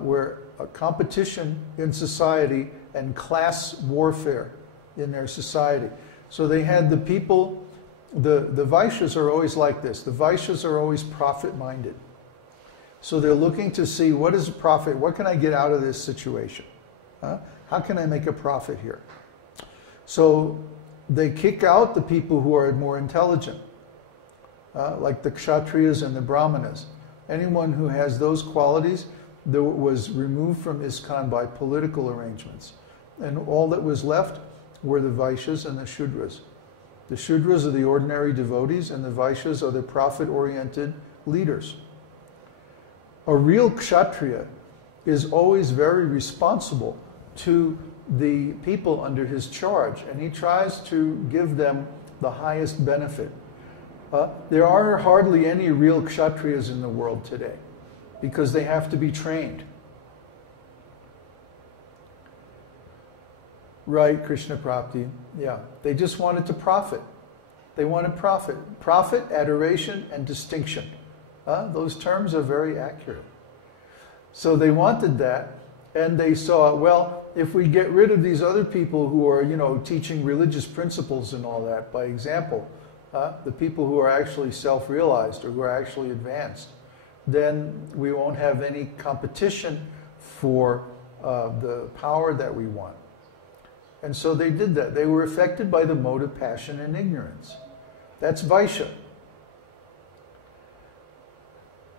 were a competition in society and class warfare in their society. So they had the people, the Vaishyas are always like this. The Vaishyas are always profit-minded. So they're looking to see, what is a profit? What can I get out of this situation? How can I make a profit here? So they kick out the people who are more intelligent, like the Kshatriyas and the Brahmanas. Anyone who has those qualities was removed from ISKCON by political arrangements. And all that was left were the Vaishyas and the Shudras. The Shudras are the ordinary devotees, and the Vaishyas are the profit-oriented leaders. A real Kshatriya is always very responsible to the people under his charge, and he tries to give them the highest benefit. There are hardly any real Kshatriyas in the world today, because they have to be trained. Right, Krishna Prapti. Yeah, they just wanted to profit. They wanted profit. Profit, adoration, and distinction. Those terms are very accurate. So they wanted that, and they saw, well, if we get rid of these other people who are, teaching religious principles and all that, by example, the people who are actually self-realized or who are actually advanced, then we won't have any competition for the power that we want. And so they did that. They were affected by the mode of passion and ignorance. That's Vaishya.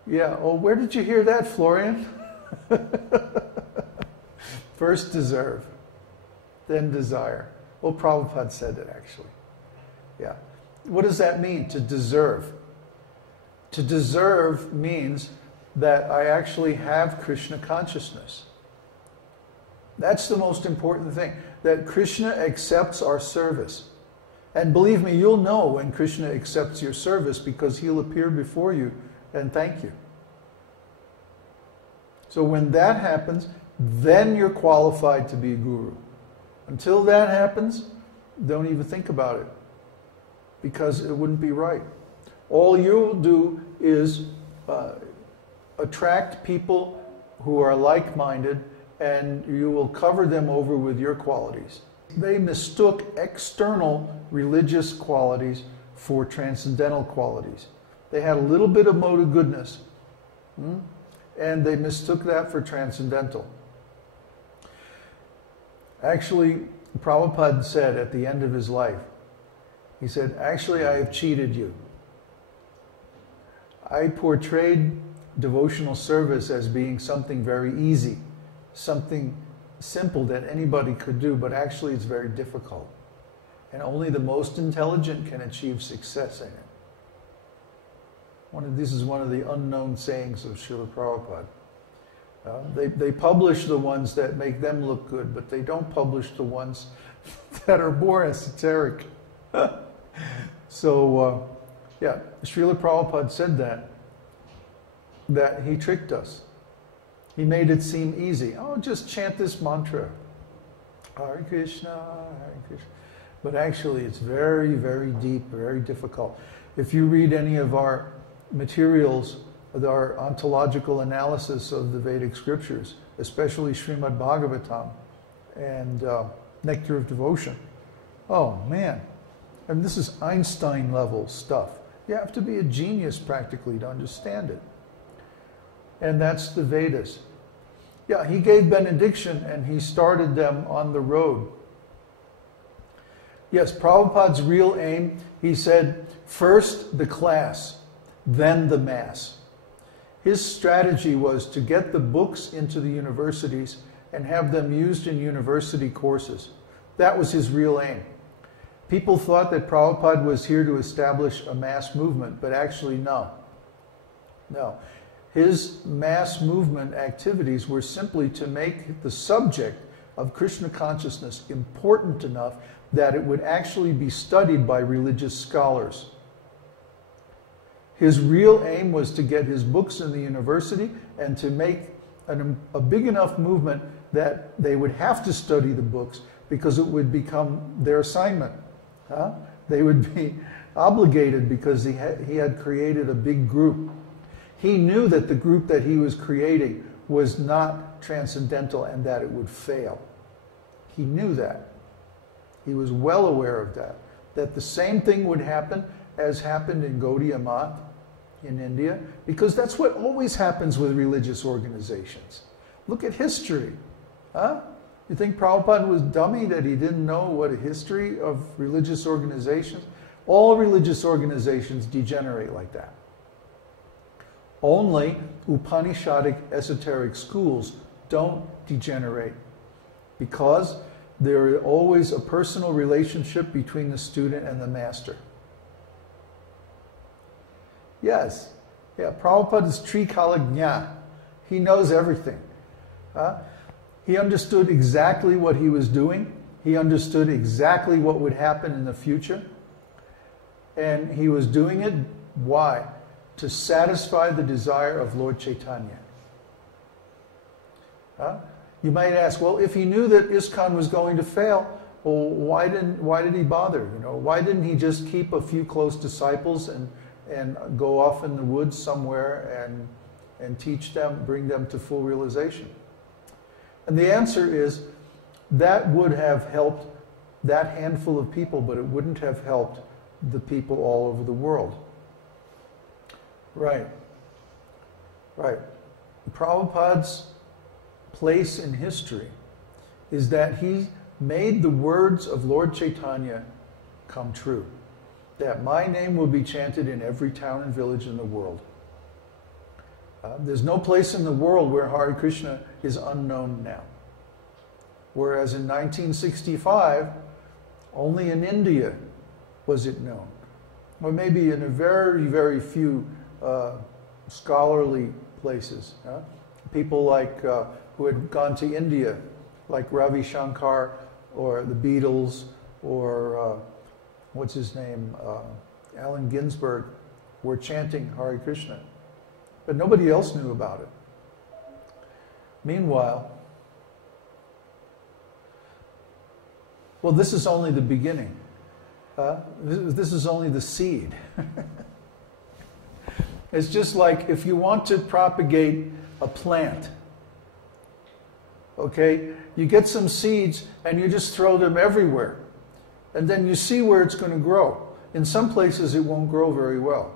Yeah, oh, where did you hear that, Florian? First deserve, then desire. Well, Prabhupada said it actually. Yeah. What does that mean, to deserve? To deserve means that I actually have Krishna consciousness. That's the most important thing, that Krishna accepts our service. And believe me, you'll know when Krishna accepts your service, because he'll appear before you and thank you. So when that happens, then you're qualified to be a guru. Until that happens, don't even think about it, because it wouldn't be right. All you'll do is attract people who are like-minded, and you will cover them over with your qualities. They mistook external religious qualities for transcendental qualities. They had a little bit of mode of goodness, and they mistook that for transcendental. Actually, Prabhupada said at the end of his life, he said, actually, I have cheated you. I portrayed devotional service as being something very easy, something simple that anybody could do, but actually it's very difficult. And only the most intelligent can achieve success in it. This is one of the unknown sayings of Srila Prabhupada. They publish the ones that make them look good, but they don't publish the ones that are more esoteric. So, yeah, Srila Prabhupada said that he tricked us. He made it seem easy. Oh, just chant this mantra. Hare Krishna, Hare Krishna. But actually, it's very, very deep, very difficult. If you read any of our materials, our ontological analysis of the Vedic scriptures, especially Srimad Bhagavatam and Nectar of Devotion, oh man, and this is Einstein level stuff. You have to be a genius practically to understand it. And that's the Vedas. Yeah, he gave benediction and he started them on the road. Yes, Prabhupada's real aim, he said, first the class, then the mass. His strategy was to get the books into the universities and have them used in university courses. That was his real aim. People thought that Prabhupada was here to establish a mass movement, but actually no. No. His mass movement activities were simply to make the subject of Krishna consciousness important enough that it would actually be studied by religious scholars. His real aim was to get his books in the university and to make a big enough movement that they would have to study the books because it would become their assignment. They would be obligated because he had created a big group. He knew that the group that he was creating was not transcendental and that it would fail. He knew that. He was well aware of that. That the same thing would happen as happened in Gaudiya Math in India, because that's what always happens with religious organizations. Look at history. Huh? You think Prabhupada was dummy that he didn't know what a history of religious organizations? All religious organizations degenerate like that. Only Upanishadic esoteric schools don't degenerate, because there is always a personal relationship between the student and the master. Yes, yeah, Prabhupada is Trikalagnya. He knows everything. He understood exactly what he was doing. He understood exactly what would happen in the future. And he was doing it, why? To satisfy the desire of Lord Chaitanya. You might ask, well, if he knew that ISKCON was going to fail, well, why did he bother? You know, why didn't he just keep a few close disciples and go off in the woods somewhere and teach them, bring them to full realization? And the answer is that would have helped that handful of people, but it wouldn't have helped the people all over the world. Right. Right. Prabhupada's place in history is that he made the words of Lord Chaitanya come true. That my name will be chanted in every town and village in the world. There's no place in the world where Hare Krishna is unknown now. Whereas in 1965, only in India was it known. Or maybe in a very, very few scholarly places. People like who had gone to India, like Ravi Shankar or the Beatles or what's his name, Allen Ginsberg, were chanting Hare Krishna. But nobody else knew about it. Meanwhile, well, this is only the beginning. This is only the seed. It's just like if you want to propagate a plant, okay, you get some seeds and you just throw them everywhere. And then you see where it's going to grow. In some places it won't grow very well.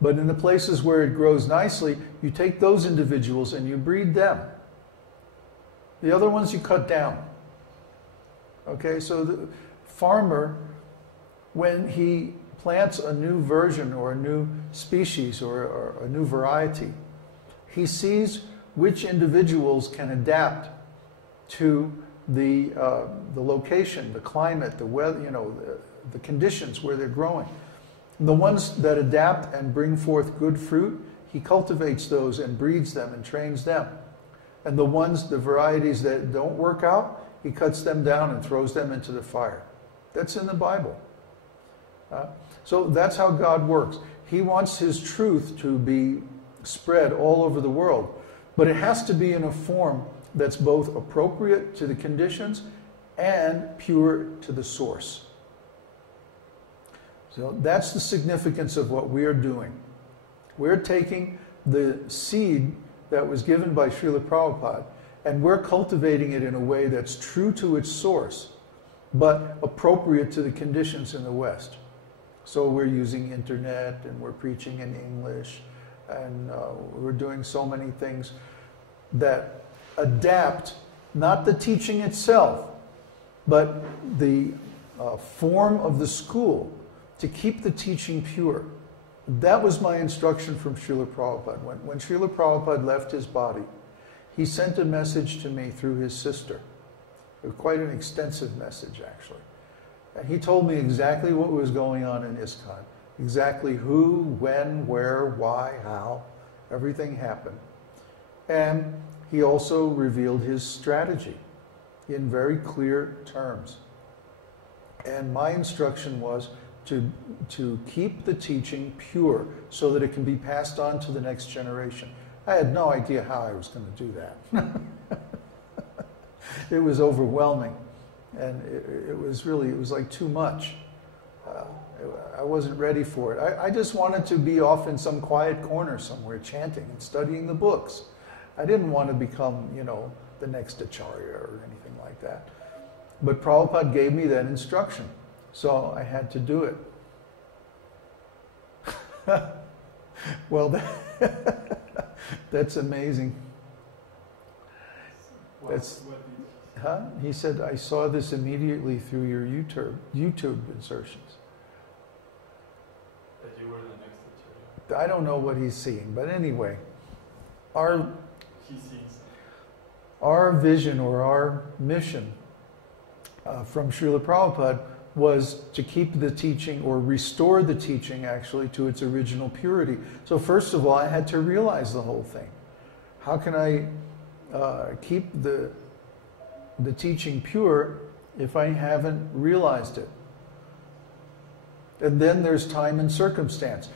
But in the places where it grows nicely, you take those individuals and you breed them. The other ones you cut down. Okay, so the farmer, when he plants a new version or a new species or a new variety, he sees which individuals can adapt to the location, the climate, the weather, you know, the conditions where they're growing. The ones that adapt and bring forth good fruit, he cultivates those and breeds them and trains them. And the ones, the varieties that don't work out, he cuts them down and throws them into the fire. That's in the Bible. So that's how God works. He wants his truth to be spread all over the world. But it has to be in a form that's both appropriate to the conditions and pure to the source. So that's the significance of what we are doing. We're taking the seed that was given by Srila Prabhupada and we're cultivating it in a way that's true to its source, but appropriate to the conditions in the West. So we're using internet and we're preaching in English and we're doing so many things that adapt not the teaching itself, but the form of the school to keep the teaching pure. That was my instruction from Srila Prabhupada. When Srila Prabhupada left his body, he sent a message to me through his sister. It was quite an extensive message, actually. And he told me exactly what was going on in ISKCON. Exactly who, when, where, why, how. Everything happened. And he also revealed his strategy in very clear terms. And my instruction was to keep the teaching pure so that it can be passed on to the next generation. I had no idea how I was going to do that. It was overwhelming. And it was like too much. I wasn't ready for it. I just wanted to be off in some quiet corner somewhere chanting and studying the books. I didn't want to become, the next Acharya or anything like that. But Prabhupada gave me that instruction, so I had to do it. Well, that's amazing. He said, I saw this immediately through your YouTube insertions. That you were the next Acharya. I don't know what he's seeing, but anyway, He sees. Our vision or our mission from Srila Prabhupada was to keep the teaching or restore the teaching actually to its original purity. So first of all, I had to realize the whole thing. How can I keep the teaching pure if I haven't realized it? And then there's time and circumstance.